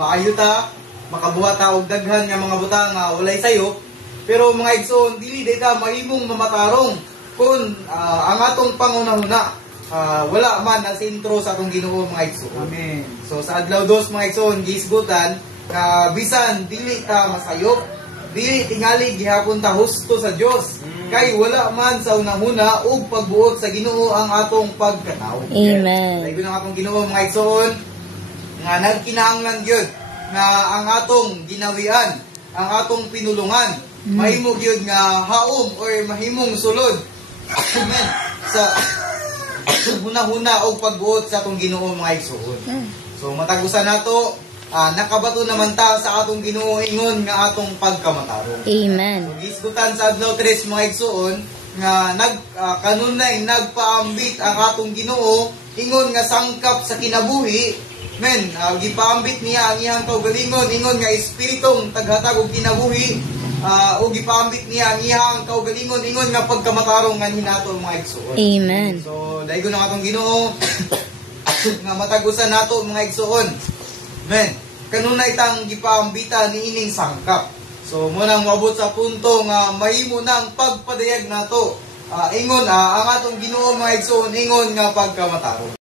maayo ta, makabuhat ta og daghan nga mga butang nga walay sayo. Pero mga igsoon, dili data mahimong mamatarong kung ang atong pangunahuna wala man ang sentro sa atong Ginoo mga igsoon. Amen. So sa adlaw dos mga igsoon, gisgutan nga bisan dili ta masayop, dili tingali gihapon ta husto sa Dios. Kay wala man sa unahuna og pagbuot sa Ginoo ang atong pagkatao. Amen. Dahil ang atong Ginoo mga igsoon nga nagkinahanglan gyud nga ang atong ginawian, ang atong pinulungan, mahimo gyud nga haom or mahimong sulod. Amen. Sa huna-huna og pagbuot sa atong Ginoo mga igsoon. So matagusan nato, nakabato naman ta sa atong Ginoo ingon nga atong pagkamatarong. Amen. So gisgutan sa adlaw 3 mga igsoon nga kanunay nagpaambit ang atong Ginoo ingon nga sangkap sa kinabuhi. Men, gipaambit niya ang iyang kaugalingon ingon nga espiritong taghatag og kinabuhi. O gipaambit niya ang iyang kaugalingon ingon nga pagkamatarong nga hinato mga igsoon. Amen. So daigon ang atong Ginoo nga matagusan nato mga igsoon. Men, kanunay tang gipaambita ni ining sangkap. So mo nang moabot sa punto nga mahimo nang pagpadayag nato. Ingon ang atong Ginoo mga igsoon ingon nga pagkamatarong.